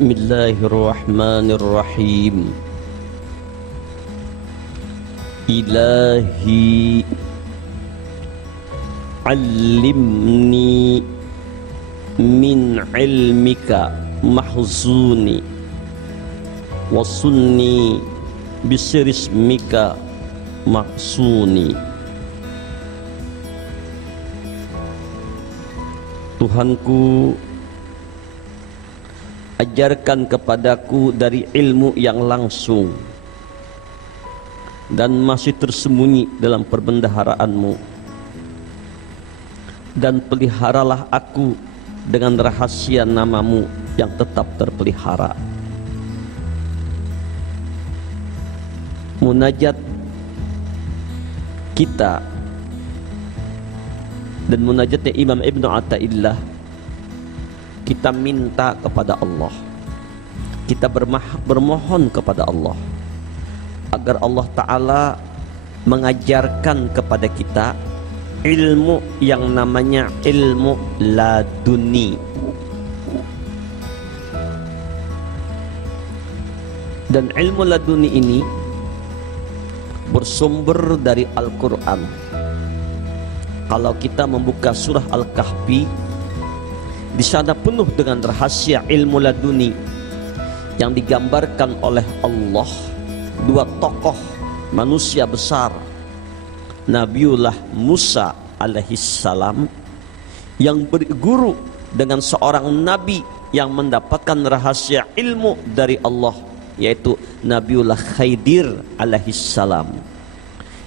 Bismillahirrahmanirrahim. Ilahi allimni min ilmika mahzuni wasunni bisirismika maksuni. Tuhanku, ajarkan kepadaku dari ilmu yang langsung dan masih tersembunyi dalam perbendaharaanmu, dan peliharalah aku dengan rahasia namamu yang tetap terpelihara. Munajat kita dan munajatnya Imam Ibnu Athaillah, kita minta kepada Allah, kita bermohon kepada Allah agar Allah Ta'ala mengajarkan kepada kita ilmu yang namanya ilmu laduni. Dan ilmu laduni ini bersumber dari Al-Quran. Kalau kita membuka surah Al-Kahfi, di sana penuh dengan rahasia ilmu laduni yang digambarkan oleh Allah. Dua tokoh manusia besar, Nabiullah Musa alaihissalam yang berguru dengan seorang nabi yang mendapatkan rahasia ilmu dari Allah, yaitu Nabiullah Khidir alaihissalam,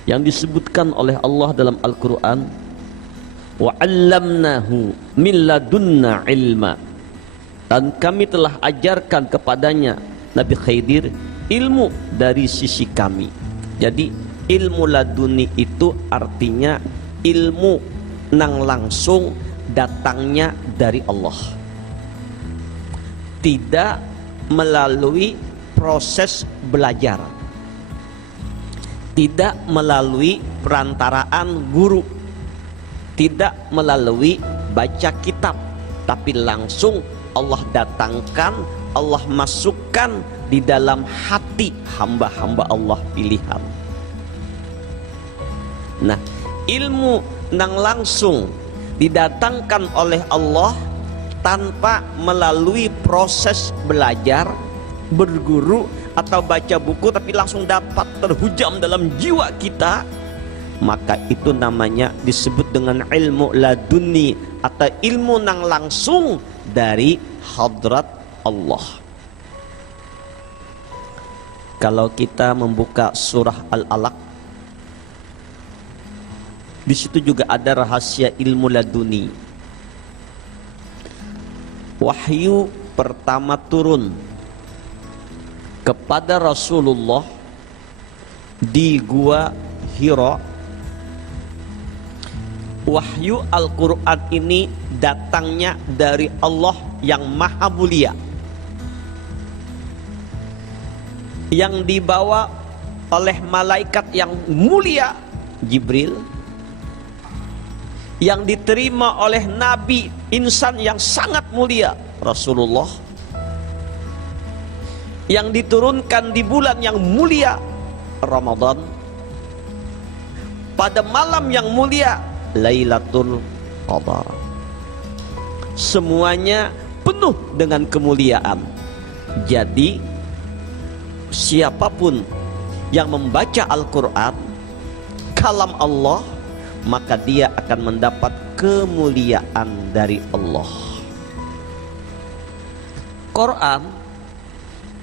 yang disebutkan oleh Allah dalam Al-Quran, wa 'allamnahu min ladunna ilma, dan kami telah ajarkan kepadanya Nabi Khidir ilmu dari sisi kami. Jadi ilmu laduni itu artinya ilmu nang langsung datangnya dari Allah, tidak melalui proses belajar, tidak melalui perantaraan guru, tidak melalui baca kitab, tapi langsung Allah datangkan, Allah masukkan di dalam hati hamba-hamba Allah pilihan. Nah, ilmu yang langsung didatangkan oleh Allah tanpa melalui proses belajar, berguru atau baca buku, tapi langsung dapat terhujam dalam jiwa kita, maka itu namanya disebut dengan ilmu laduni atau ilmu yang langsung dari hadrat Allah. Kalau kita membuka surah Al-Alaq, di situ juga ada rahasia ilmu laduni. Wahyu pertama turun kepada Rasulullah di Gua Hira. Wahyu Al-Quran ini datangnya dari Allah yang maha mulia, yang dibawa oleh malaikat yang mulia Jibril, yang diterima oleh nabi insan yang sangat mulia Rasulullah, yang diturunkan di bulan yang mulia Ramadan, pada malam yang mulia Lailatul Qadar. Semuanya penuh dengan kemuliaan. Jadi siapapun yang membaca Al-Quran, kalam Allah, maka dia akan mendapat kemuliaan dari Allah. Quran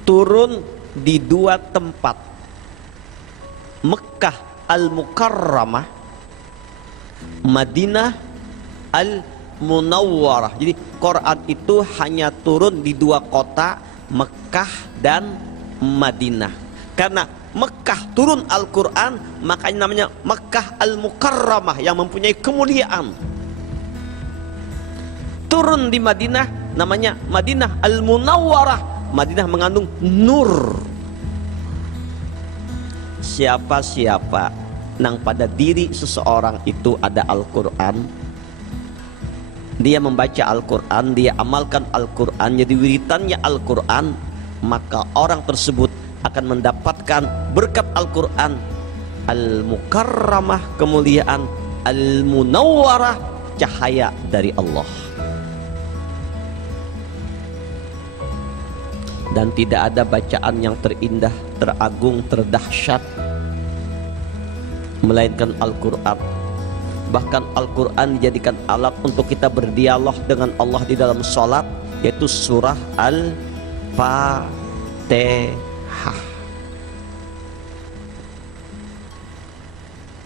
turun di dua tempat, Mekah Al-Mukarramah, Madinah Al-Munawwarah. Jadi Quran itu hanya turun di dua kota, Mekah dan Madinah. Karena Mekah turun Al-Quran, makanya namanya Mekah Al-Mukarramah, yang mempunyai kemuliaan. Turun di Madinah namanya Madinah Al-Munawwarah, Madinah mengandung nur. Siapa-siapa nang pada diri seseorang itu ada Al-Quran, dia membaca Al-Quran, dia amalkan Al-Quran, jadi wiritannya Al-Quran, maka orang tersebut akan mendapatkan berkat Al-Quran, Al-Mukarramah, kemuliaan, Al-Munawwarah, cahaya dari Allah. Dan tidak ada bacaan yang terindah, teragung, terdahsyat melainkan Al-Quran. Bahkan Al-Quran dijadikan alat untuk kita berdialog dengan Allah di dalam sholat, yaitu surah Al-Fatihah.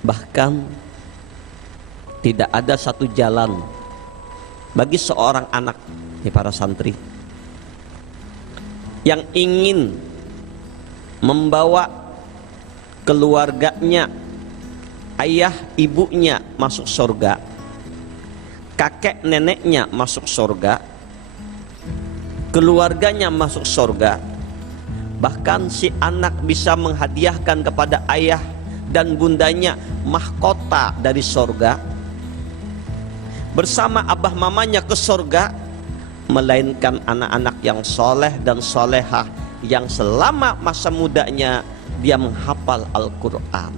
Bahkan tidak ada satu jalan bagi seorang anak, para santri, yang ingin membawa keluarganya, ayah ibunya masuk surga, kakek neneknya masuk surga, keluarganya masuk surga, bahkan si anak bisa menghadiahkan kepada ayah dan bundanya mahkota dari surga, bersama abah mamanya ke surga, melainkan anak-anak yang soleh dan solehah yang selama masa mudanya dia menghafal Al-Quran.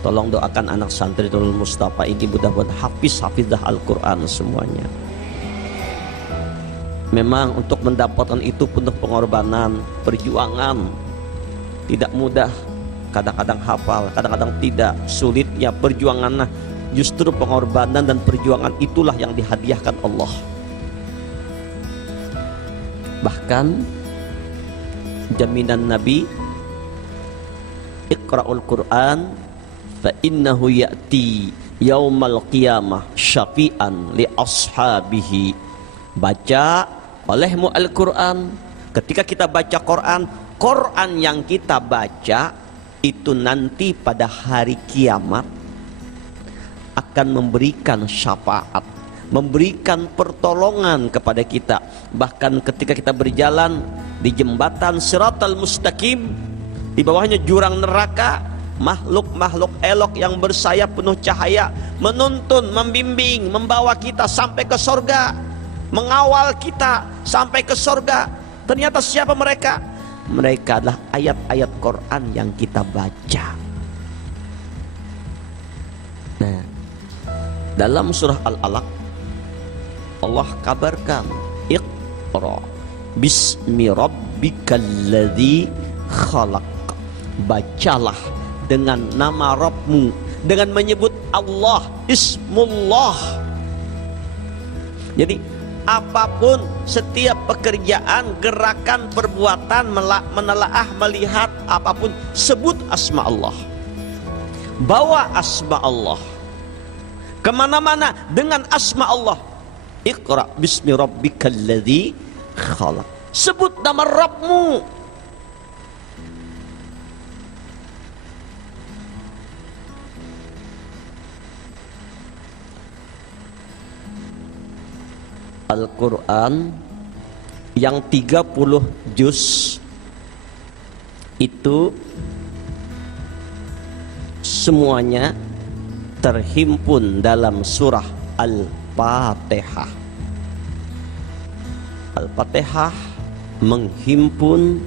Tolong doakan anak santri Nurul Mustafa ini mudah-mudahan hafizah Al-Quran semuanya. Memang untuk mendapatkan itu penuh pengorbanan, perjuangan, tidak mudah. Kadang-kadang hafal, kadang-kadang tidak. Sulitnya perjuangannya, justru pengorbanan dan perjuangan itulah yang dihadiahkan Allah. Bahkan jaminan Nabi, Iqra'ul Quran fa innahu ya'ti yaumal qiyamah syafi'an li ashabihi. Baca olehmu Al-Quran. Ketika kita baca Quran, Quran yang kita baca itu nanti pada hari kiamat akan memberikan syafaat, memberikan pertolongan kepada kita. Bahkan ketika kita berjalan di jembatan Siratal Mustaqim, di bawahnya jurang neraka, makhluk-makhluk elok yang bersayap penuh cahaya menuntun, membimbing, membawa kita sampai ke surga, mengawal kita sampai ke surga. Ternyata siapa mereka? Mereka adalah ayat-ayat Quran yang kita baca. Nah, dalam surah Al-Alaq Allah kabarkan, Iqra bismi rabbikal ladzi khalaq. Bacalah dengan nama Rabbmu, dengan menyebut Allah, Ismullah. Jadi apapun, setiap pekerjaan, gerakan, perbuatan, menelaah, melihat, apapun, sebut asma Allah, bawa asma Allah kemana-mana dengan asma Allah. Iqra bismi rabbikal ladzi khalaq. Sebut nama Rabbmu. Al-Quran yang 30 juz itu semuanya terhimpun dalam surah Al-Fatihah. Al-Fatihah menghimpun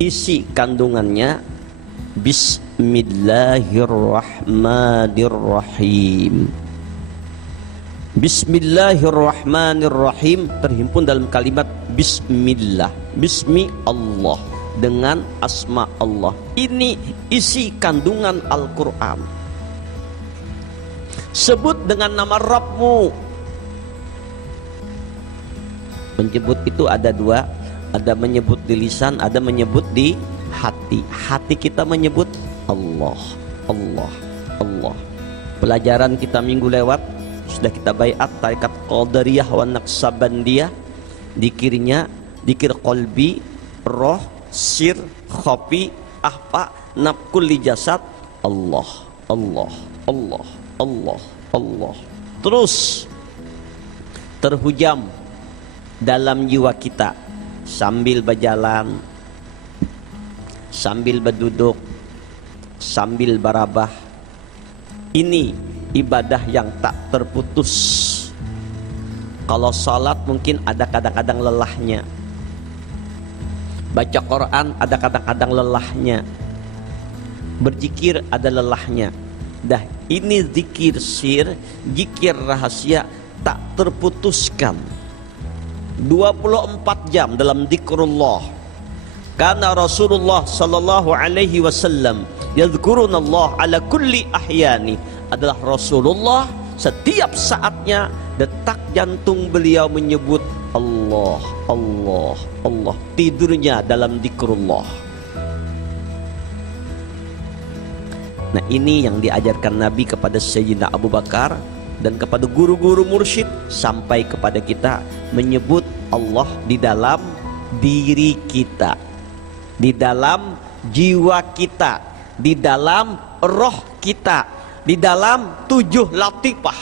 isi kandungannya Bismillahirrahmanirrahim. Bismillahirrahmanirrahim terhimpun dalam kalimat Bismillah, Bismi Allah, dengan asma Allah. Ini isi kandungan Al-Quran. Sebut dengan nama Rabbmu. Menyebut itu ada dua, ada menyebut di lisan, ada menyebut di hati. Hati kita menyebut Allah, Allah, Allah. Pelajaran kita minggu lewat sudah kita baiat tarekat Qadariyah wa Naqsabandiyah. Dikirnya dikir qalbi, roh, sir, khafi, ahfa, nafkul li jasad, Allah, Allah, Allah, Allah, Allah. Terus terhujam dalam jiwa kita sambil berjalan, sambil berduduk, sambil barabah. Ini ibadah yang tak terputus. Kalau salat mungkin ada kadang-kadang lelahnya, baca Quran ada kadang-kadang lelahnya, berzikir ada lelahnya. Dah ini zikir sir, zikir rahasia tak terputuskan 24 jam dalam zikrullah. Karena Rasulullah sallallahu alaihi wasallam yadhkurunallah ala kulli ahyani, adalah Rasulullah setiap saatnya detak jantung beliau menyebut Allah, Allah, Allah. Tidurnya dalam zikrullah. Nah, ini yang diajarkan Nabi kepada Sayyidina Abu Bakar dan kepada guru-guru mursyid, sampai kepada kita menyebut Allah di dalam diri kita, di dalam jiwa kita, di dalam roh kita, di dalam 7 latifah.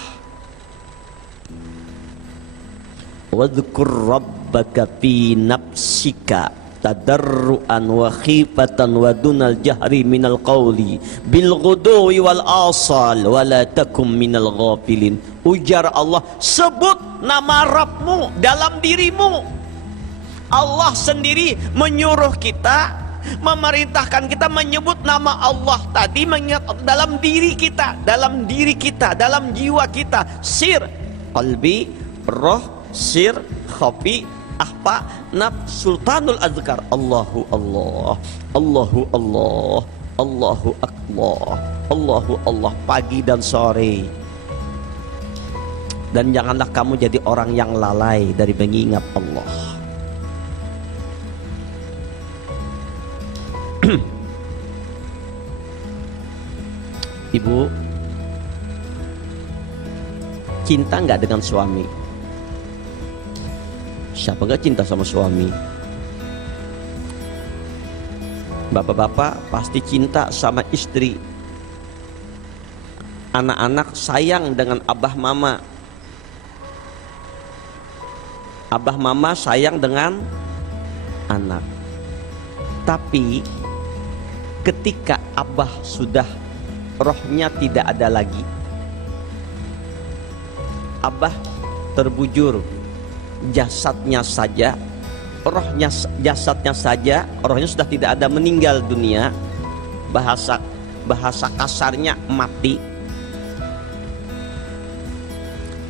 Wadhkur rabbaka fi nafsika tadarruan wa khifatan wa dunal jahri minal qawli bil ghuduwi wal asal wa la takum minal ghafilin. Ujar Allah, sebut nama Rabbmu dalam dirimu. Allah sendiri menyuruh kita, memerintahkan kita menyebut nama Allah tadi, mengingat dalam diri kita, dalam diri kita, dalam jiwa kita. Sir, qalbi, roh, sir, khafi, ahpa, naf, sultanul azkar. Allahu Allah, Allahu Allah, Allahu akbar, Allahu Allah, pagi dan sore. Dan janganlah kamu jadi orang yang lalai dari mengingat Allah. Ibu, cinta nggak dengan suami? Siapa nggak cinta sama suami? Bapak-bapak pasti cinta sama istri. Anak-anak sayang dengan abah mama. Abah mama sayang dengan anak. Tapi ketika abah sudah rohnya tidak ada lagi, abah terbujur, jasadnya saja, rohnya, jasadnya saja, rohnya sudah tidak ada, meninggal dunia. Bahasa kasarnya mati.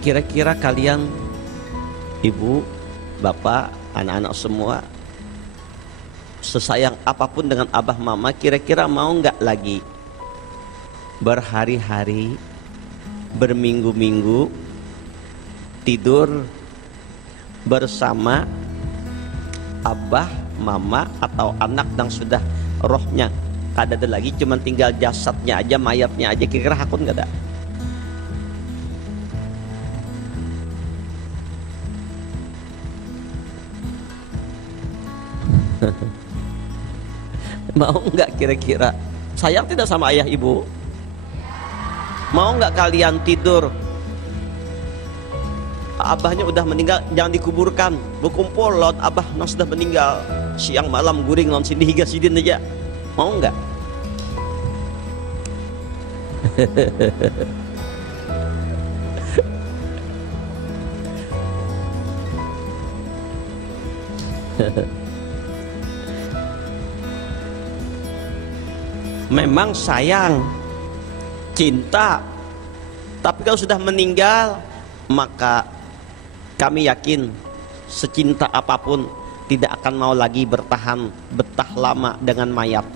Kira-kira kalian, ibu, bapak, anak-anak semua, sesayang apapun dengan abah mama, kira-kira mau nggak lagi berhari-hari, berminggu-minggu tidur bersama abah, mama, atau anak yang sudah rohnya kada ada lagi, cuma tinggal jasadnya aja, mayatnya aja? Kira-kira hakun nggak ada? Mau nggak kira-kira? Sayang tidak sama ayah ibu? Mau nggak kalian tidur, abahnya udah meninggal, jangan dikuburkan, berkumpul lawan abah yang sudah meninggal, siang malam guring lawan sini hingga sidin aja? Mau nggak? Memang sayang, cinta, tapi kalau sudah meninggal, maka kami yakin secinta apapun tidak akan mau lagi bertahan betah lama dengan mayat.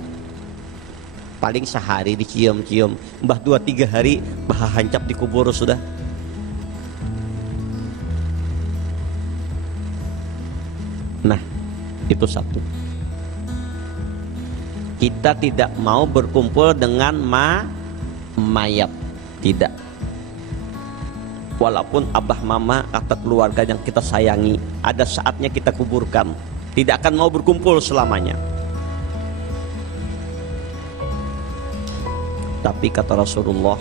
Paling sehari dicium-cium, mbah 2-3 hari bah hancap dikubur sudah. Nah, itu satu. Kita tidak mau berkumpul dengan mayat, tidak. Walaupun abah mama atau keluarga yang kita sayangi, ada saatnya kita kuburkan. Tidak akan mau berkumpul selamanya. Tapi kata Rasulullah,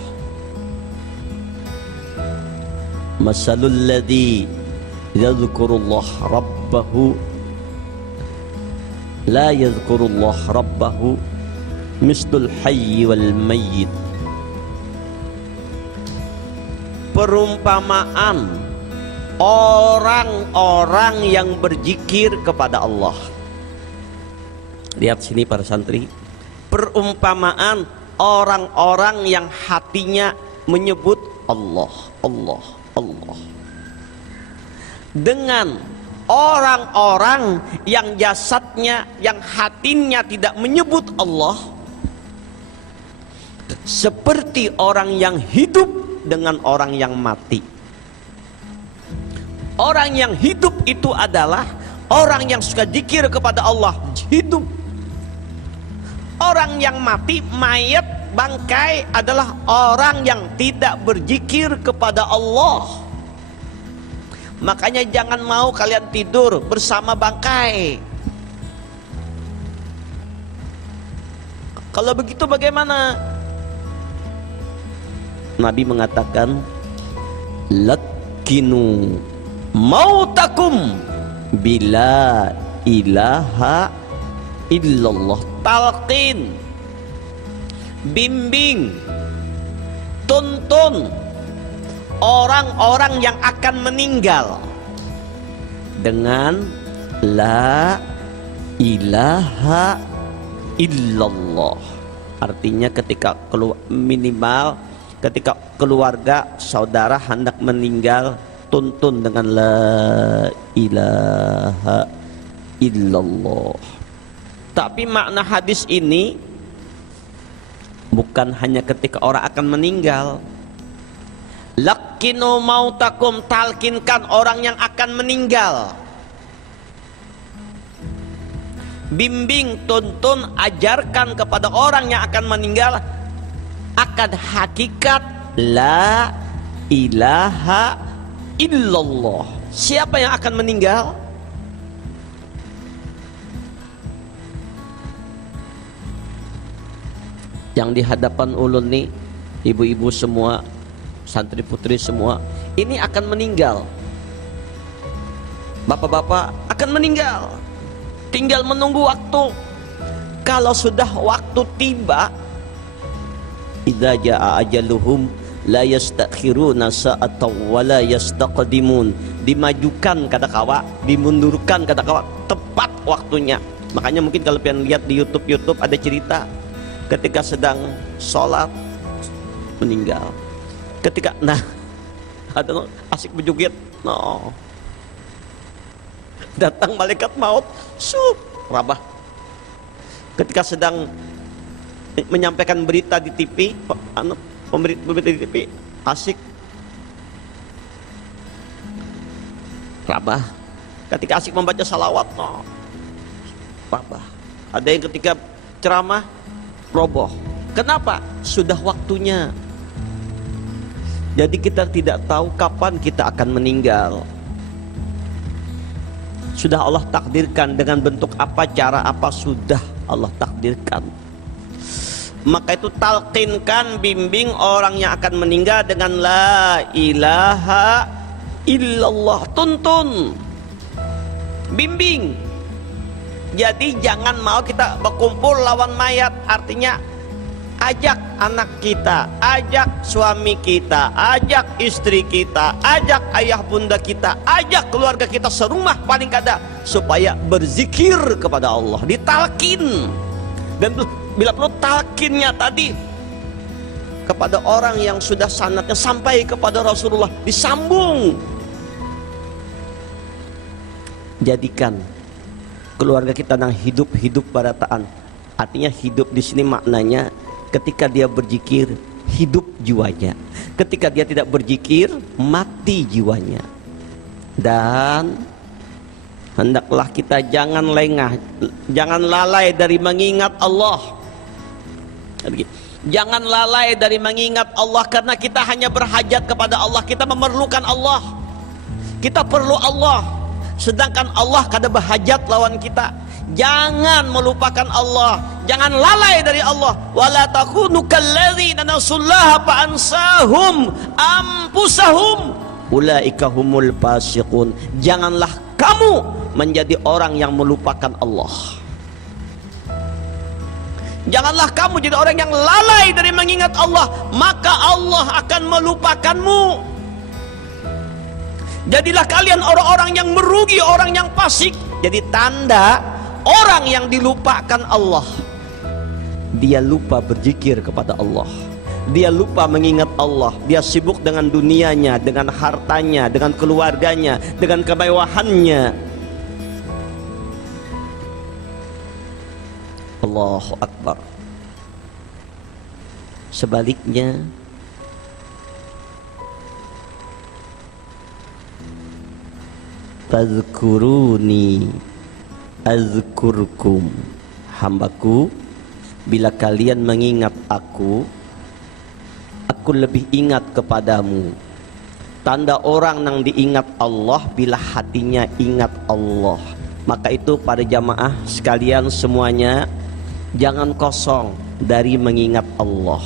masalul ladzi yadhkurullah rabbahu la yadhkurullah rabbahu mislul hayy wal mayyit. perumpamaan orang-orang yang berzikir kepada Allah. Lihat sini para santri, perumpamaan orang-orang yang hatinya menyebut Allah, Allah, Allah, dengan orang-orang yang jasadnya, yang hatinya tidak menyebut Allah, seperti orang yang hidup dengan orang yang mati. Orang yang hidup itu adalah orang yang suka zikir kepada Allah, hidup. Orang yang mati, mayat, bangkai adalah orang yang tidak berzikir kepada Allah. Makanya jangan mau kalian tidur bersama bangkai. Kalau begitu bagaimana? Nabi mengatakan, lakinu mautakum bila ilaha illallah. Talqin, bimbing, tuntun orang-orang yang akan meninggal dengan la ilaha illallah. Artinya ketika minimal ketika keluarga saudara hendak meninggal, tuntun dengan la ilaha illallah. Tapi makna hadis ini bukan hanya ketika orang akan meninggal. Lakinu mautakum, talkinkan orang yang akan meninggal. Bimbing, tuntun, ajarkan kepada orang yang akan meninggal akan hakikat la ilaha illallah. Siapa yang akan meninggal? Yang di hadapan ulun nih, ibu-ibu semua, santri putri semua, ini akan meninggal. Bapak-bapak akan meninggal, tinggal menunggu waktu. Kalau sudah waktu tiba, idza jaa ajaluhum la yastakhiruna sa'atan wa la yastaqdimun. Dimajukan kata kawa, dimundurkan kata kawa, tepat waktunya. Makanya mungkin kalau kalian lihat di YouTube ada cerita ketika sedang sholat meninggal. Ketika ada asik berjoget, datang malaikat maut, rabah. Ketika sedang menyampaikan berita di TV, berita di TV, asik rabah. Ketika asik membaca salawat, rabah. Ada yang ketika ceramah roboh. Kenapa? Sudah waktunya. Jadi kita tidak tahu kapan kita akan meninggal. Sudah Allah takdirkan, dengan bentuk apa, cara apa, sudah Allah takdirkan. Maka itu talqinkan, bimbing orang yang akan meninggal dengan la ilaha illallah. Tuntun, bimbing. Jadi jangan mau kita berkumpul lawan mayat. Artinya ajak anak kita, ajak suami kita, ajak istri kita, ajak ayah bunda kita, ajak keluarga kita serumah paling kada, supaya berzikir kepada Allah, ditalkin. Dan bila perlu talkinnya tadi kepada orang yang sudah sanadnya sampai kepada Rasulullah, disambung. Jadikan keluarga kita yang hidup barataan. Artinya hidup di sini maknanya ketika dia berzikir hidup jiwanya, ketika dia tidak berzikir mati jiwanya. Dan hendaklah kita jangan lengah, jangan lalai dari mengingat Allah. Jangan lalai dari mengingat Allah, karena kita hanya berhajat kepada Allah, kita memerlukan Allah, kita perlu Allah. Sedangkan Allah kada berhajat lawan kita. Jangan melupakan Allah, jangan lalai dari Allah. Wala takunu kalladzina nasullaha fa ansahum anfusahum ulaika humul fasiqun. Janganlah kamu menjadi orang yang melupakan Allah. Janganlah kamu jadi orang yang lalai dari mengingat Allah, maka Allah akan melupakanmu. Jadilah kalian orang-orang yang merugi, orang yang fasik. Jadi tanda orang yang dilupakan Allah, dia lupa berzikir kepada Allah, dia lupa mengingat Allah, dia sibuk dengan dunianya, dengan hartanya, dengan keluarganya, dengan kemewahannya. Allahu Akbar. Sebaliknya, fadzkuruni azkurkum, hambaku, bila kalian mengingat aku lebih ingat kepadamu. Tanda orang yang diingat Allah bila hatinya ingat Allah. Maka itu para jamaah sekalian semuanya, jangan kosong dari mengingat Allah.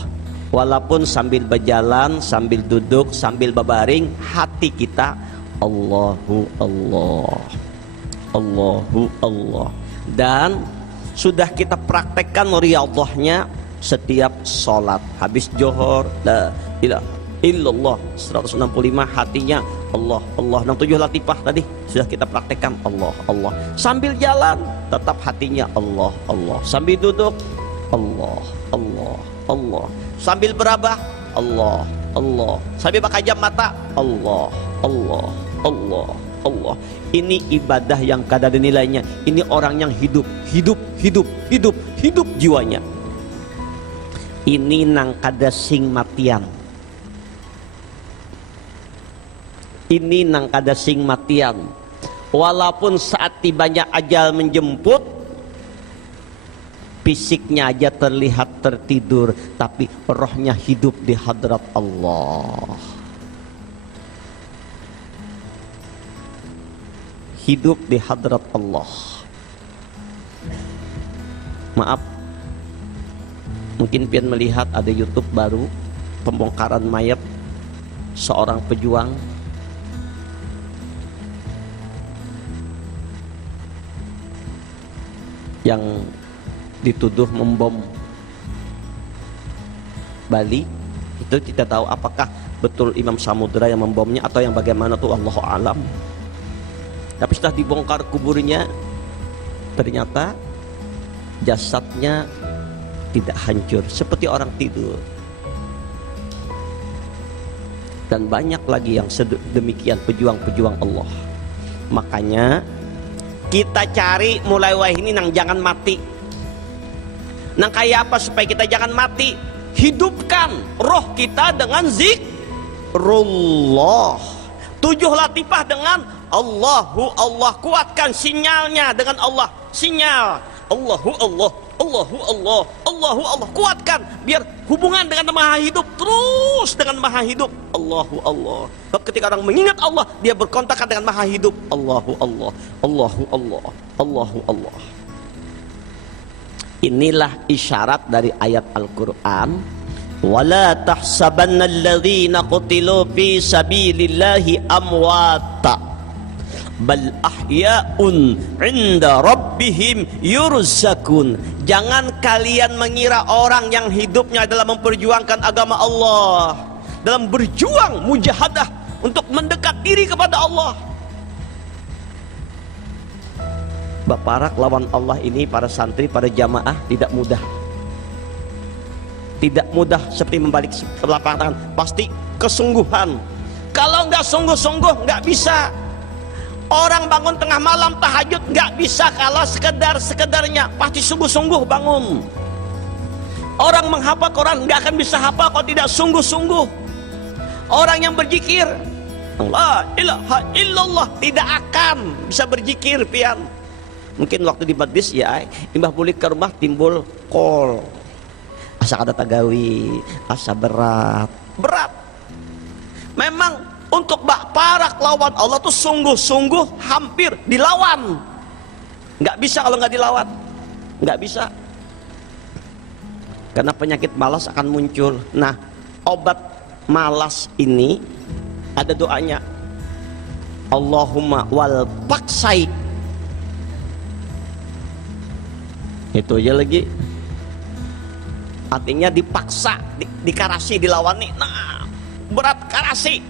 Walaupun sambil berjalan, sambil duduk, sambil berbaring, hati kita Allahu Allah, Allahu Allah. Dan sudah kita praktekkan riyadhahnya setiap sholat. Habis johor, la ilaha illallah 165, hatinya Allah, Allah. 67 latifah tadi sudah kita praktekkan Allah, Allah. Sambil jalan tetap hatinya Allah, Allah. Sambil duduk Allah, Allah, Allah. Sambil berabah Allah, Allah. Sambil pakai jam mata Allah, Allah, Allah, Allah. Ini ibadah yang kada ada nilainya. Ini orang yang hidup, hidup, hidup, hidup, hidup jiwanya. Ini nang kada sing matian. Ini nang kada sing matian. Walaupun saat tibanya ajal menjemput, fisiknya aja terlihat tertidur, tapi rohnya hidup di hadrat Allah. Hidup di hadrat Allah. Maaf, mungkin pian melihat ada YouTube baru, pembongkaran mayat seorang pejuang yang dituduh membom Bali. Itu tidak tahu apakah betul Imam Samudra yang membomnya atau yang bagaimana, tuh Allahu alam. Tapi setelah dibongkar kuburnya, ternyata jasadnya tidak hancur, seperti orang tidur. Dan banyak lagi yang demikian pejuang-pejuang Allah. Makanya kita cari mulai wah ini nang jangan mati. Nang kayak apa supaya kita jangan mati? Hidupkan roh kita dengan zikrullah. 7 latifah dengan Allahu Allah. Kuatkan sinyalnya dengan Allah. Sinyal Allahu Allah, Allahu Allah, Allahu Allah. Kuatkan biar hubungan dengan Maha Hidup terus dengan Maha Hidup. Allahu Allah. Ketika orang mengingat Allah, dia berkontak dengan Maha Hidup. Allahu Allah, Allahu Allah, Allahu Allah. Inilah isyarat dari ayat Al-Quran. Wala tahsabanna alladhina qutilu fi sabilillahi amwata bal ahya'un 'inda rabbihim yurzakun. Jangan kalian mengira orang yang hidupnya adalah memperjuangkan agama Allah, dalam berjuang mujahadah untuk mendekat diri kepada Allah. Baparak lawan Allah ini, para santri, para jamaah, tidak mudah. Tidak mudah seperti membalik telapak tangan. Pasti kesungguhan. Kalau nggak sungguh-sungguh nggak bisa. Orang bangun tengah malam tahajud nggak bisa kalau sekedarnya. Pasti sungguh-sungguh bangun. Orang menghafal Quran nggak akan bisa hafal kalau tidak sungguh-sungguh. Orang yang berzikir, la ilaha illallah, tidak akan bisa berzikir pian. Mungkin waktu di majlis ya, imbah bulik ke rumah timbul kol. Asa ada tagawi, asa berat. Memang untuk parak lawan Allah tuh sungguh-sungguh hampir dilawan. Nggak bisa kalau nggak dilawan, nggak bisa. Karena penyakit malas akan muncul. Nah, obat malas ini ada doanya. Allahumma wal paksai. Itu aja lagi. Artinya dipaksa, dikarasi, dilawani. Nah, berat karasi.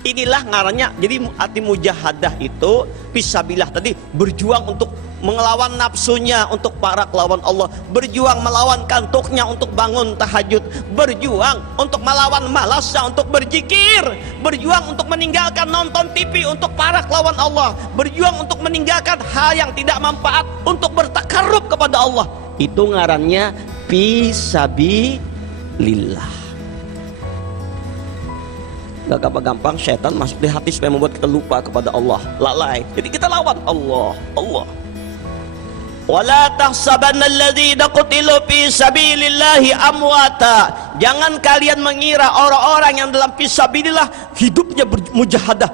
Inilah ngarannya. Jadi arti mujahadah itu fisabilillah tadi, berjuang untuk melawan nafsunya untuk para kelawan Allah, berjuang melawan kantuknya untuk bangun tahajud, berjuang untuk melawan malasnya untuk berzikir, berjuang untuk meninggalkan nonton TV untuk para kelawan Allah, berjuang untuk meninggalkan hal yang tidak manfaat untuk bertakarrub kepada Allah. Itu ngarannya fisabilillah. Gak gampang-gampang setan masuk di hati supaya membuat kita lupa kepada Allah, lalai. Jadi kita lawan Allah. Wala tahsabanna alladhina qutilu fi sabilillahi amwata. Jangan kalian mengira orang-orang yang dalam fisabilillah hidupnya mujahadah.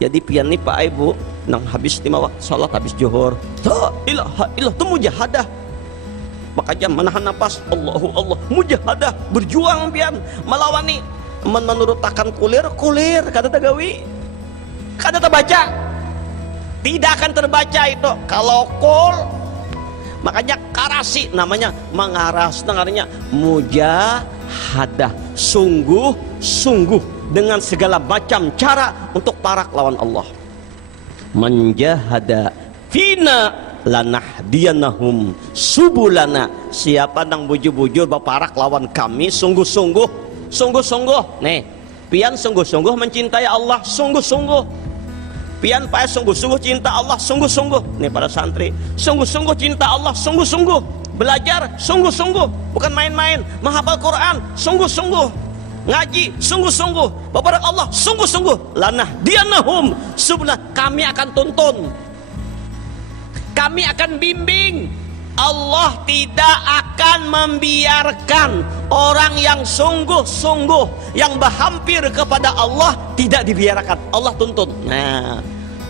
Jadi pian nih Pak Ibu nang habis 5 waktu salat, habis zuhur, la ilaha illallah itu mujahadah. Makanya menahan nafas, Allah mujahadah, berjuang pian melawan nih. Menurut akan kulir kata tagawi, kata terbaca, tidak akan terbaca itu kalau kul. Makanya karasi namanya mengaras, dengarnya mujahadah, sungguh dengan segala macam cara untuk para lawan Allah. Menjahada fina lanahdiyanahum subulana. Siapa nang bujur-bujur baparak lawan kami sungguh-sungguh nih, pian sungguh-sungguh mencintai Allah, sungguh-sungguh pian payah sungguh-sungguh cinta Allah, sungguh-sungguh nih para santri, sungguh-sungguh cinta Allah, sungguh-sungguh belajar, sungguh-sungguh, bukan main-main, menghafal Quran, sungguh-sungguh ngaji, sungguh-sungguh baparak Allah, sungguh-sungguh lanahdiyanahum subulana. Kami akan tuntun, kami akan bimbing. Allah tidak akan membiarkan orang yang sungguh-sungguh, yang berhampir kepada Allah tidak dibiarkan. Allah tuntun. Nah,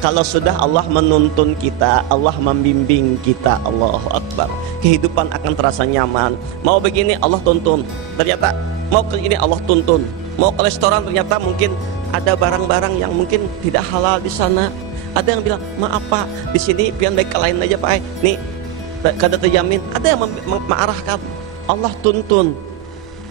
kalau sudah Allah menuntun kita, Allah membimbing kita, Allahu Akbar, kehidupan akan terasa nyaman. Mau begini Allah tuntun, ternyata mau ke ini Allah tuntun. Mau ke restoran ternyata mungkin ada barang-barang yang mungkin tidak halal di sana. Ada yang bilang maaf Pak, di sini pian baik ke lain aja Pak. Nih kada terjamin. Ada yang mengarahkan. Allah tuntun.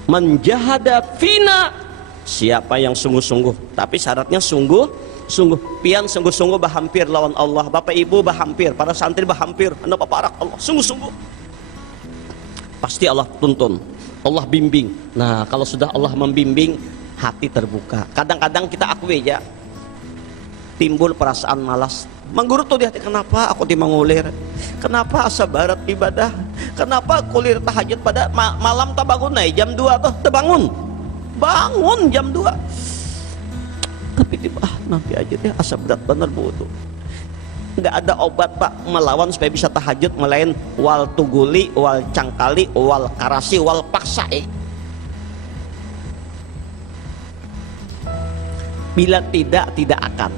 Menjahada fina, siapa yang sungguh-sungguh, tapi syaratnya sungguh-sungguh. Pian sungguh-sungguh berhampir lawan Allah. Bapak Ibu berhampir, para santri berhampir, anda paparak Allah sungguh-sungguh, pasti Allah tuntun, Allah bimbing. Nah kalau sudah Allah membimbing, hati terbuka. Kadang-kadang kita akui ya, timbul perasaan malas, menggerutu di hati. Kenapa aku dimangulir? Kenapa asa barat ibadah? Kenapa kulir tahajud pada malam tak bangun jam 2 tuh terbangun, bangun jam 2. Tapi nanti aja deh, asa berat bener butuh. Nggak ada obat Pak melawan supaya bisa tahajud melain wal tuguli, wal cangkali, wal karasi, wal paksai. Bila tidak akan.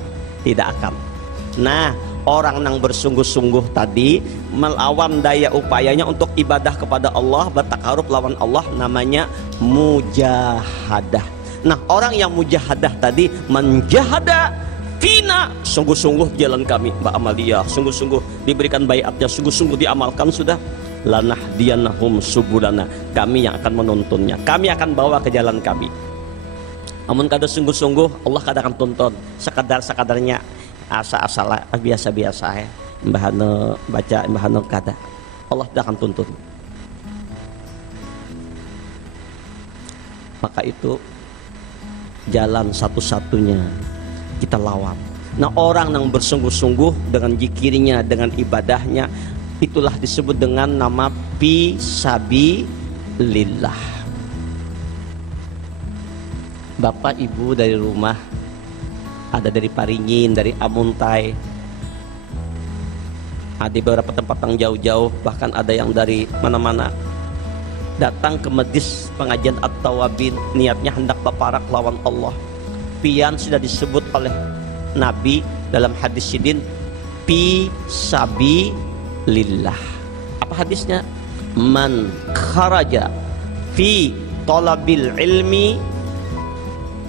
Nah, orang yang bersungguh-sungguh tadi melawan daya upayanya untuk ibadah kepada Allah, bertakarub lawan Allah, namanya mujahadah. Nah, orang yang mujahadah tadi menjahada fina, sungguh-sungguh jalan kami Mbak Amalia, sungguh-sungguh diberikan baiatnya, sungguh-sungguh diamalkan sudah. Lanahdiyanahum subulana, kami yang akan menuntunnya, kami akan bawa ke jalan kami. Namun kada sungguh-sungguh, Allah kada akan tuntun. Sekadar-sekadarnya, asa-asal biasa-biasa ya, mbahana baca, mbahana kada, Allah tidak akan tuntun. Maka itu jalan satu-satunya kita lawan. Nah, orang yang bersungguh-sungguh dengan zikirnya, dengan ibadahnya, itulah disebut dengan nama fisabilillah. Bapak Ibu dari rumah, ada dari Paringin, dari Amuntai, ada beberapa tempat yang jauh-jauh, bahkan ada yang dari mana-mana datang ke majlis pengajian At-Tawabin, niatnya hendak berparak lawan Allah. Pian sudah disebut oleh Nabi dalam hadis sidin, fisabilillah. Apa hadisnya? Man kharaja fi talabil ilmi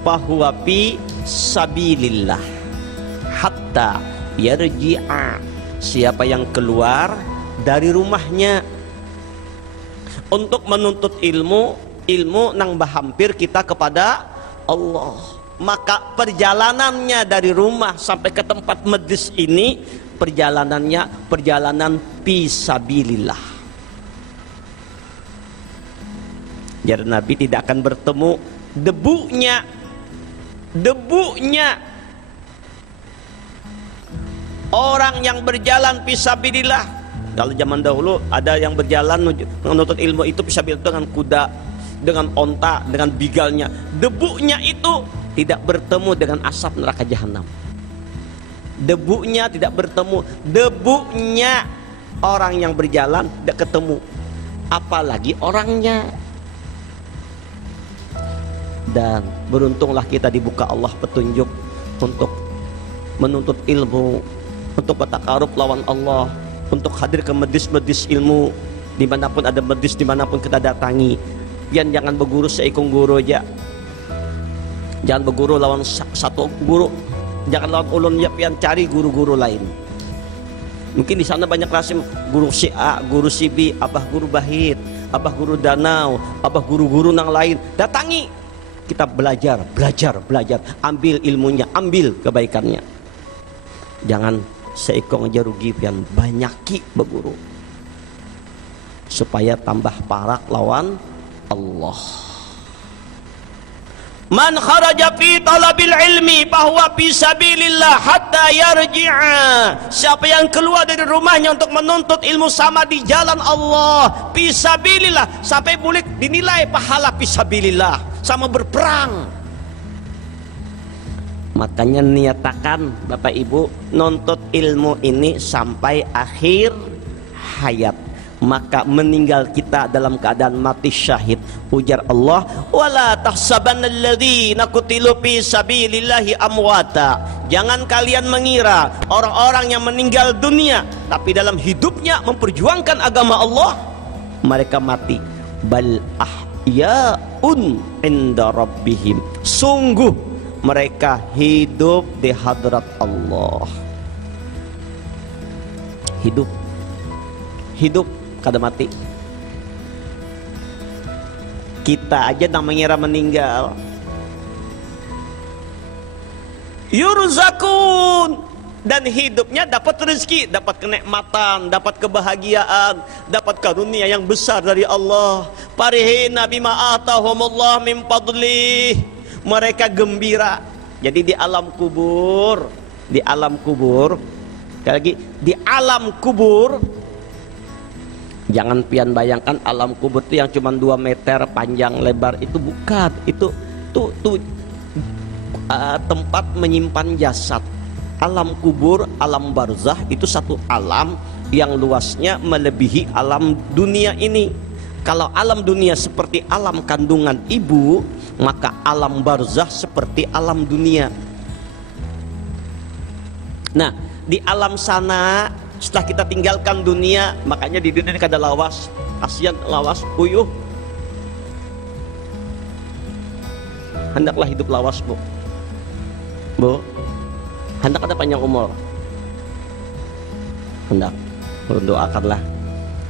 fahuwa fi sabilillah hatta yarji'a. Siapa yang keluar dari rumahnya untuk menuntut ilmu nang berhampir kita kepada Allah, maka perjalanannya dari rumah sampai ke tempat majlis ini perjalanan fisabilillah. Jadi Nabi tidak akan bertemu debunya orang yang berjalan fisabilillah. Kalau zaman dahulu ada yang berjalan menuntut ilmu itu fisabilillah dengan kuda, dengan onta, dengan bigalnya. Debunya itu tidak bertemu dengan asap neraka jahanam. Debunya tidak bertemu, debunya orang yang berjalan tidak ketemu, apalagi orangnya. Dan beruntunglah kita dibuka Allah petunjuk untuk menuntut ilmu, untuk bertakarub lawan Allah, untuk hadir ke majlis-majlis ilmu dimanapun ada majlis, dimanapun kita datangi. Pian jangan berguru seikung guru aja, jangan berguru lawan satu guru, jangan lawan ulun ya, pian cari guru-guru lain. Mungkin di sana banyak rasim, guru si A, guru si B, abah guru Bahit, abah guru Danau, abah guru-guru nang lain. Datangi, kita belajar, ambil ilmunya, ambil kebaikannya. Jangan seikong aja rugi, pian banyaki berguru supaya tambah parak lawan Allah. Man kharaja fi talabil ilmi fahuwa fi sabilillah hatta yarji'a. Siapa yang keluar dari rumahnya untuk menuntut ilmu sama di jalan Allah fi sabilillah, sampai boleh dinilai pahala fi sabilillah, sama berperang. Makanya niatakan Bapak Ibu nuntut ilmu ini sampai akhir hayat. Maka meninggal kita dalam keadaan mati syahid. Ujar Allah, wala tahsabannalladzina qutilu fi sabilillahi amwata. Jangan kalian mengira orang-orang yang meninggal dunia tapi dalam hidupnya memperjuangkan agama Allah mereka mati. Bal ahyaun inda rabbihim. Sungguh mereka hidup di hadrat Allah. Hidup kada mati. Kita aja yang mengira meninggal. Yurzakun, dan hidupnya dapat rezeki, dapat kenikmatan, dapat kebahagiaan, dapat karunia yang besar dari Allah. Farihina bima atahumullah min fadlih. Mereka gembira. Jadi di alam kubur, sekali lagi, di alam kubur, jangan pian bayangkan alam kubur itu yang cuma 2 meter panjang lebar, itu bukan. Itu tempat menyimpan jasad. Alam kubur, alam barzah itu satu alam yang luasnya melebihi alam dunia ini. Kalau alam dunia seperti alam kandungan ibu, maka alam barzah seperti alam dunia. Nah, di alam sana setelah kita tinggalkan dunia, makanya di dunia ini kada lawas, kasihan lawas, puyuh. Hendaklah hidup lawas, Bu. Hendak ada panjang umur. Hendak berdoakanlah,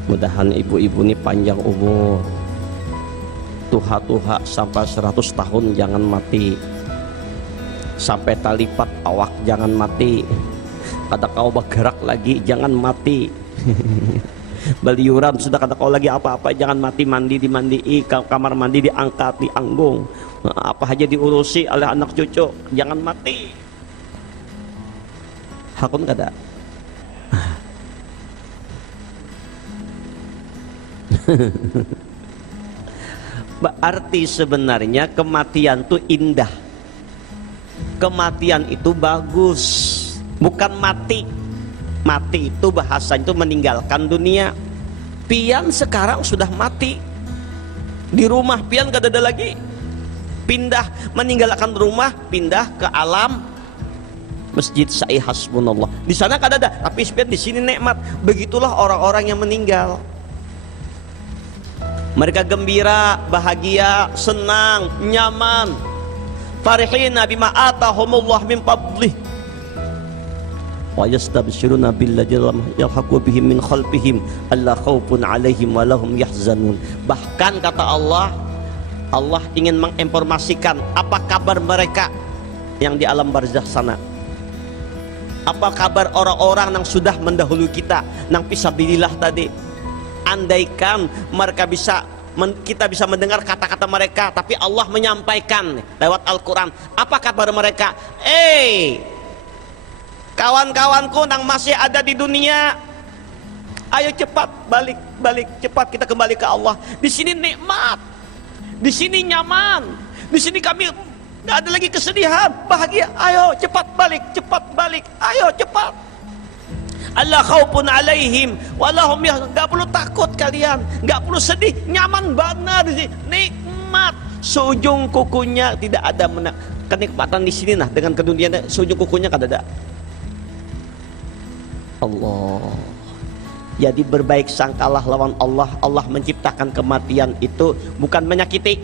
mudahan ibu-ibu ini panjang umur. Tuha-tuha sampai 100 tahun jangan mati. Sampai talipat awak jangan mati. Kata kau bergerak lagi jangan mati. Beliuran sudah, kata kau lagi apa-apa jangan mati. Mandi dimandii, kamar mandi diangkat, dianggung, apa aja diurusi oleh anak cucu, jangan mati. Hakun kada. Berarti sebenarnya kematian itu indah, kematian itu bagus. Bukan mati. Mati itu bahasa itu meninggalkan dunia. Pian sekarang sudah mati. Di rumah pian gak ada lagi. Pindah, meninggalkan rumah, pindah ke alam masjid sa'i hasbunallah. Di sana gak ada, tapi pian di sini nikmat. Begitulah orang-orang yang meninggal. Mereka gembira, bahagia, senang, nyaman. Farihina bima atahumullah min fadlih. Wa yastabshiruna billadzina yalhaqu bihim min khalfihim alla khaufun 'alaihim wa lahum yahzanun. Bahkan kata Allah, Allah ingin menginformasikan apa kabar mereka yang di alam barzakh sana? Apa kabar orang-orang yang sudah mendahului kita, nang fisabilillah tadi? Andaikan mereka kita bisa mendengar kata-kata mereka, tapi Allah menyampaikan lewat Al-Quran. Apa kabar mereka? Kawan-kawanku yang masih ada di dunia, ayo cepat balik, cepat kita kembali ke Allah. Di sini nikmat, di sini nyaman, di sini kami nggak ada lagi kesedihan, bahagia. Ayo cepat balik, ayo cepat. Allah khaufun alaihim walahum yahzanun. Gak perlu takut kalian, gak perlu sedih, nyaman banget di sini, nikmat. Seujung kukunya tidak ada kenikmatan di sini. Nah, dengan keduniaan seujung kukunya kan ada. Allah. Jadi berbaik sangkalah lawan Allah. Allah menciptakan kematian itu bukan menyakiti.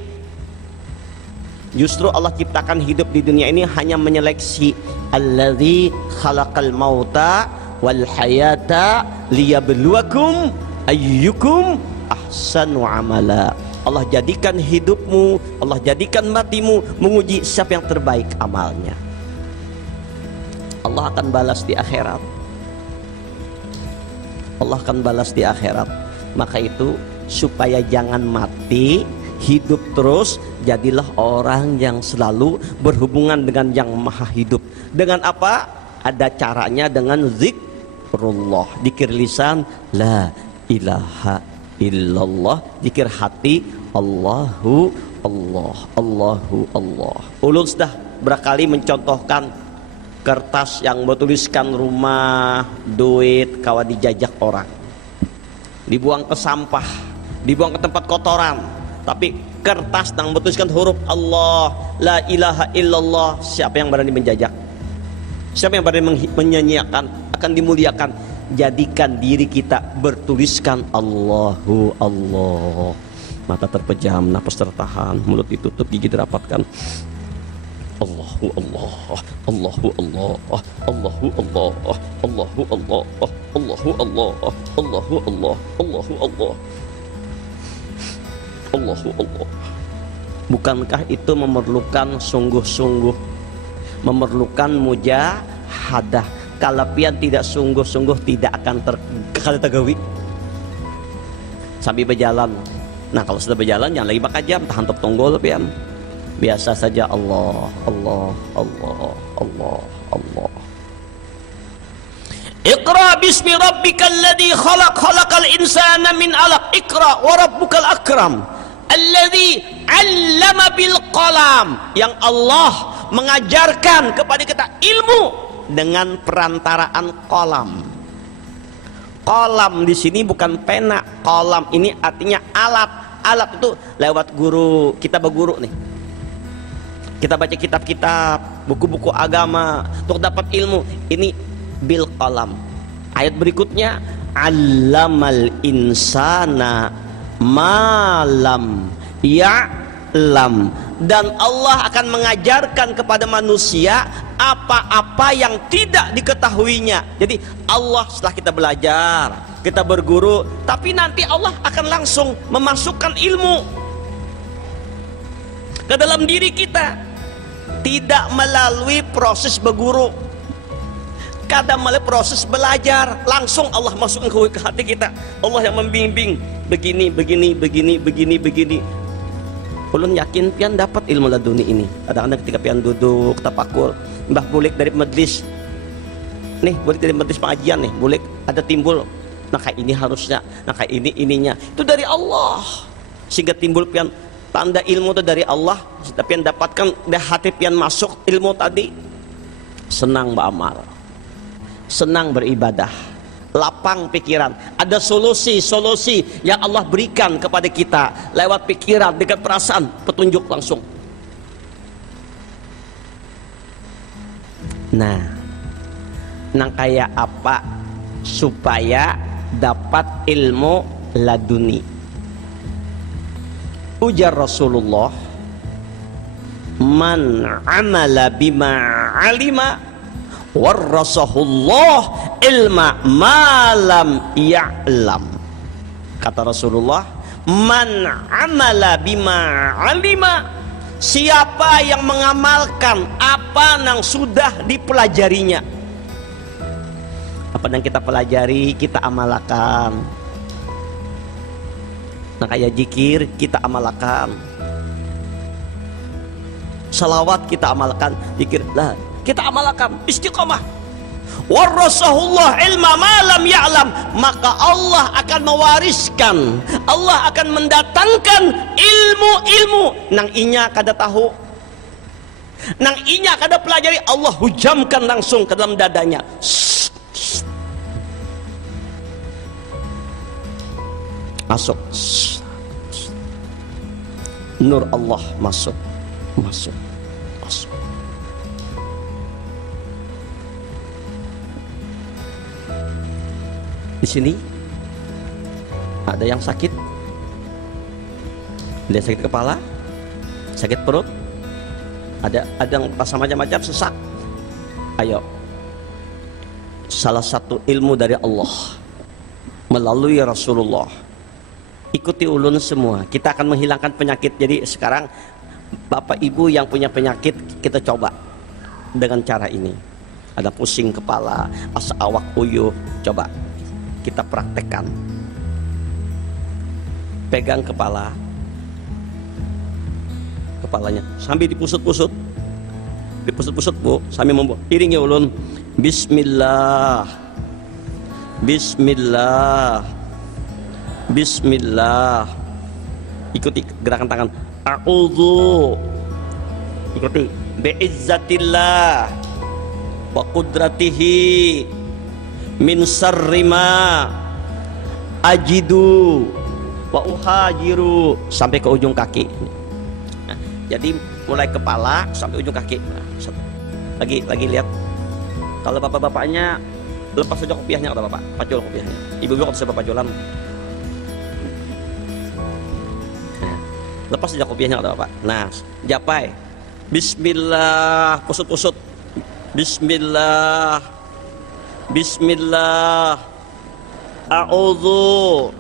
Justru Allah ciptakan hidup di dunia ini hanya menyeleksi. Alladzi khalaqal mauta wal hayata liyabluwakum ayyukum ahsanu amala. Allah jadikan hidupmu, Allah jadikan matimu menguji siapa yang terbaik amalnya. Allah akan balas di akhirat. Allah akan balas di akhirat. Maka itu supaya jangan mati, hidup terus, jadilah orang yang selalu berhubungan dengan yang maha hidup. Dengan apa? Ada caranya dengan zikrullah, zikir lisan la ilaha illallah, zikir hati Allahu Allah, Allahu Allah. Ulun sudah berkali mencontohkan kertas yang bertuliskan rumah, duit, kawan dijajak orang, dibuang ke sampah, dibuang ke tempat kotoran. Tapi kertas yang bertuliskan huruf Allah, la ilaha illallah, siapa yang berani menjajak? Siapa yang berani menyanyiakan? Akan dimuliakan. Jadikan diri kita bertuliskan Allahu Allah. Mata terpejam, napas tertahan, mulut ditutup, gigi dirapatkan. Allahu Allah, Allahu Allah, Allahu Allah, Allahu Allah, Allahu Allah, Allahu Allah, Allahu Allah, Allahu Allah. Bukankah itu memerlukan sungguh-sungguh, memerlukan mujahadah? Kalau pian tidak sungguh-sungguh tidak akan tergawi. Sambil berjalan. Nah, kalau sudah berjalan jangan lagi bakal jam, tahan top tonggol pian. Biasa saja Allah, Allah, Allah, Allah, Allah. Iqra bismi rabbikal ladzi khalaq, khalaqal insana min 'alaq. Iqra wa rabbukal akram alladzi 'allama bil qalam. Yang Allah mengajarkan kepada kita ilmu dengan perantaraan qalam. Qalam di sini bukan pena, qalam ini artinya alat. Alat itu lewat guru, kita berguru nih. Kita baca kitab-kitab, buku-buku agama untuk dapat ilmu. Ini bil qalam. Ayat berikutnya, allamal insana malam ya'lam. Dan Allah akan mengajarkan kepada manusia apa-apa yang tidak diketahuinya. Jadi Allah setelah kita belajar, kita berguru, tapi nanti Allah akan langsung memasukkan ilmu ke dalam diri kita. Tidak melalui proses berguru, kadang melalui proses belajar, langsung Allah masukkan ke hati kita. Allah yang membimbing, begini, begini, begini, begini, begini. Ulun yakin pian dapat ilmu laduni ini. Kadang-kadang ketika pian duduk tapakur, mbah bulik dari majlis nih, bulik dari majlis pengajian nih, bulik ada timbul, nah kayak ini harusnya, nah kayak ini ininya, itu dari Allah. Sehingga timbul pian tanda ilmu itu dari Allah. Tapi yang dapatkan dari hati pian masuk ilmu tadi, senang beramal, senang beribadah, lapang pikiran. Ada solusi yang Allah berikan kepada kita lewat pikiran, dengan perasaan, petunjuk langsung. Nah, nang kayak apa supaya dapat ilmu laduni? Ujar Rasulullah, man amala bima alima warasahullah ilma malam ya'lam. Kata Rasulullah, man amala bima alima, Siapa yang mengamalkan apa yang sudah dipelajarinya? Apa yang kita pelajari kita amalkan. Nah kayak zikir kita amalkan, salawat kita amalkan, zikir lah kita amalkan, istiqomah. Warasahullah ilma ma lam ya'lam, maka Allah akan mewariskan, Allah akan mendatangkan ilmu-ilmu nang inya kada tahu, nang inya kada pelajari, Allah hujamkan langsung ke dalam dadanya. Masuk, nur Allah masuk, masuk, masuk. Di sini ada yang sakit, ada sakit kepala, sakit perut, ada yang rasa macam-macam, sesak. Ayo, salah satu ilmu dari Allah melalui Rasulullah, ikuti ulun semua, kita akan menghilangkan penyakit. Jadi sekarang bapak ibu yang punya penyakit, kita coba dengan cara ini. Ada pusing kepala, asa awak uyuh, coba kita praktekkan. Pegang kepalanya sambil dipusut-pusut, bu, sambil membuat iringi ulun, Bismillah, Bismillah, Bismillah. Ikuti gerakan tangan. A'udzu, ikuti, bi'izzatillah wa qudratihi min syarri ma ajidu wa uhajiru, sampai ke ujung kaki. Nah, jadi mulai kepala sampai ujung kaki. Nah, lagi lihat. Kalau bapak-bapaknya lepas saja kopiahnya, kata bapak, pacul kopiahnya. Ibu-ibu kok bisa paculan. Nah, lepas saja kopiahnya, kata bapak. Nah, japai. Bismillah, pusut-pusut. Bismillah, Bismillah, a'udzu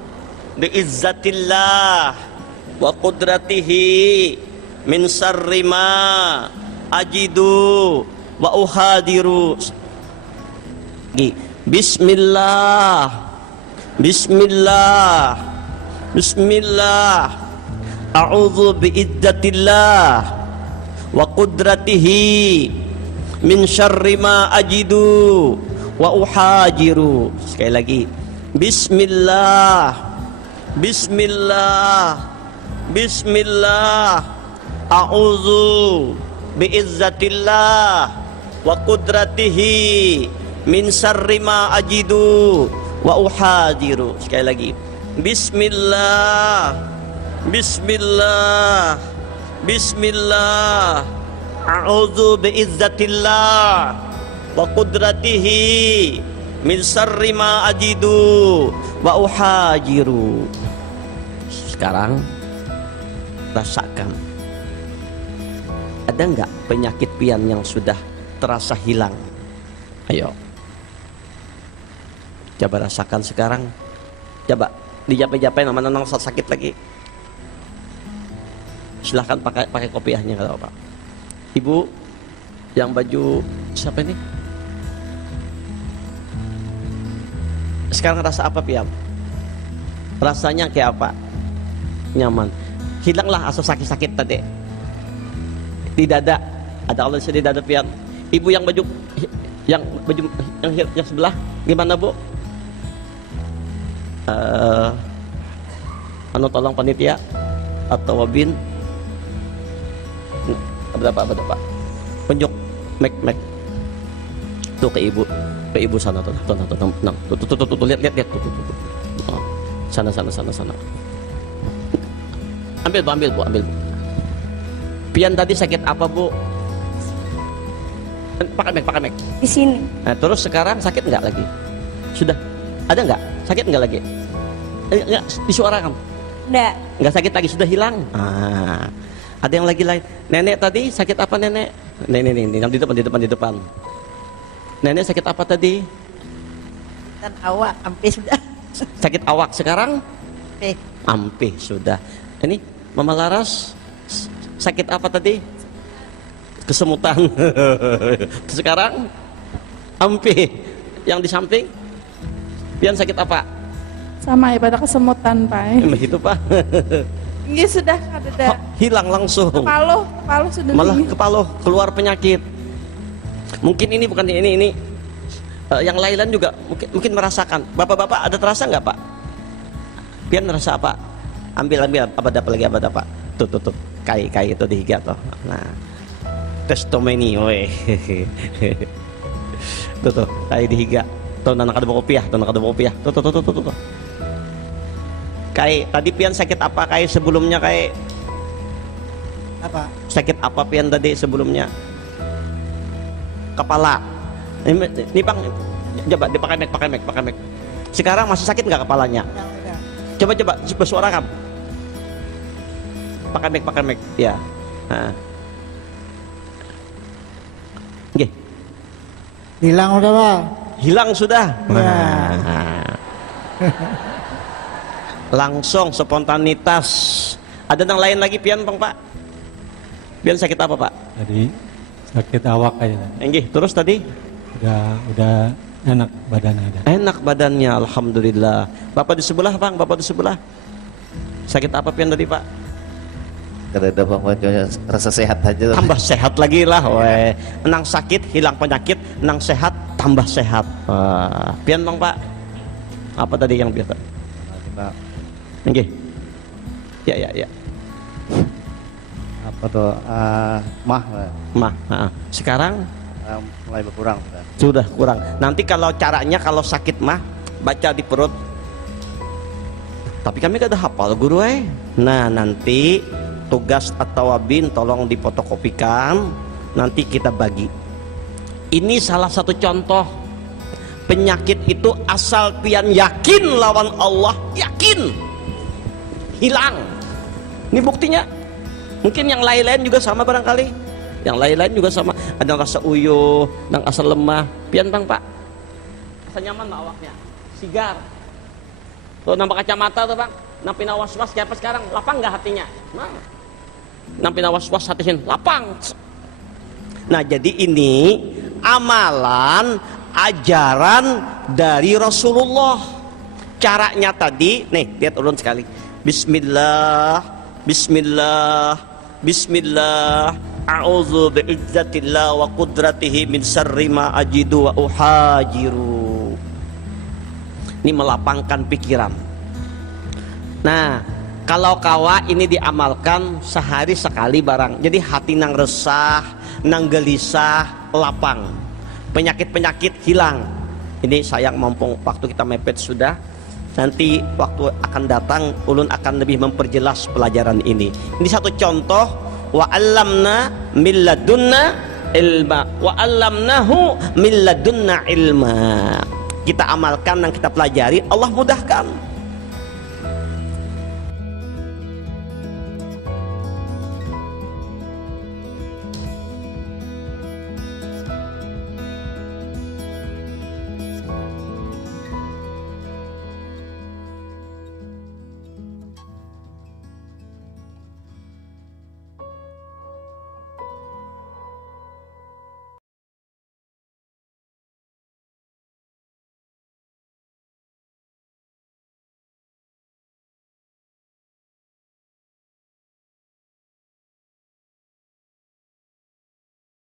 bi'izzatillah wa qudratihi min syarri ma ajidu wa uhadiru. Bismillah, Bismillah, Bismillah, a'udzu bi'izzatillah wa qudratihi min syarri ma ajidu wa uhajiru. Sekali lagi, Bismillah, Bismillah, Bismillah, a'udzu bi'izzatillah wa qudratihi min syarri ma ajidu wa uhajiru. Sekali lagi, Bismillah, Bismillah, Bismillah, a'udzu bi'izzatillah wa qudratihi min syarri ma ajidu wa uhajiru. Sekarang rasakan, ada enggak penyakit pian yang sudah terasa hilang? Ayo, coba rasakan sekarang. Coba dijapai-japai, nama-nama sakit lagi. Silahkan pakai kopiahnya, kata Bapak. Ibu yang baju siapa ini? Sekarang rasa apa piam? Rasanya kayak apa? Nyaman. Hilanglah asa sakit-sakit tadi di dada. Ada Allah di dada piam. Ibu yang baju yang sebelah gimana, Bu? Tolong panitia atau wabin. Berapa Pak? Penjuk mek. Tuh ke ibu sana tuh. Lihat tuh. Sana. Ambil Bu. Pian tadi sakit apa, Bu? Pakai mek. Di sini. Nah, terus sekarang sakit nggak lagi? Sudah ada nggak? Sakit nggak lagi? Nggak disuarakan? Nggak sakit lagi, sudah hilang. Ada yang lagi lain. Nenek tadi sakit apa, nenek? Nenek di depan. Nenek sakit apa tadi? Dan awak, ampe sudah. Sakit awak sekarang? Ampe. Ampe sudah. Ini Mama Laras Sakit apa tadi? Kesemutan. Sekarang ampe. Yang di samping pian sakit apa? Sama ya pada kesemutan Pak. Begitu Pak. Ini sudah ada Hilang langsung. kepala sudah Malah tinggi. kepala keluar penyakit. Mungkin ini bukan ini. Yang lain juga mungkin merasakan. Bapak-bapak ada terasa nggak Pak? Pian merasa apa? Ambil apa dapat lagi apa dapat? Tuh. Kai itu dihiga tuh. Nah. Testomeni, weh. Tuh, kai dihiga. Tuh anak ada kopiah, Tuh. Kai tadi pian sakit apa kai sebelumnya kai? Apa? Sakit apa pian tadi sebelumnya? Kepala. Ini Bang, coba pakai mic. Sekarang masih sakit nggak kepalanya? Udah. Coba bersuara kan? Pakai mic. Ya. Nah. Oke. Hilang udah Pak. Hilang sudah. Ya. Nah. Langsung spontanitas. Ada yang lain lagi pian Bang Pak? Pian sakit apa Pak? Tadi sakit awak kayaknya. Enggih, terus tadi? Udah enak badannya ada. Enak badannya, alhamdulillah. Bapak di sebelah Bang, bapak di sebelah. Sakit apa pian tadi Pak? Kada Bang rasa sehat aja. Tambah sehat lagi lah, weh. Nang sakit hilang penyakit, nang sehat tambah sehat. Wah. Pian Bang Pak? Apa tadi yang biasa? Pak, Enggih. Ya. apa tuh mah Sekarang mulai berkurang sudah kurang. Nanti kalau caranya kalau sakit mah baca di perut. Tapi kami kada hafal guru Nah, nanti tugas at-tawabin tolong difotokopikan, nanti kita bagi. Ini salah satu contoh penyakit itu asal pian yakin lawan Allah, yakin hilang. Ini buktinya. Mungkin yang lain-lain juga sama barangkali. Yang lain-lain juga sama. Ada yang rasa uyuh, yang asa lemah. Pian Bang Pak? Asa nyaman Pak awaknya? Sigar. Tuh nampak kacamata tuh Bang. Nampi was-was kayak apa sekarang? Lapang nggak hatinya? Nah. Nampi was-was hatinya lapang. Nah, jadi ini amalan ajaran dari Rasulullah. Caranya tadi, nih lihat ulun sekali. Bismillah. A'udzu bi'izzatillah wa qudratihi min syarri ma ajidu wa uhajiru. Ini melapangkan pikiran. Nah, kalau kawa ini diamalkan sehari sekali barang. Jadi hati nang resah, nang gelisah, lapang. Penyakit-penyakit hilang. Ini sayang mumpung waktu kita mepet sudah. Nanti waktu akan datang ulun akan lebih memperjelas pelajaran ini. Ini satu contoh wa 'allamna min ladunna ilma wa 'allamnahu min ladunna ilma. Kita amalkan dan kita pelajari, Allah mudahkan.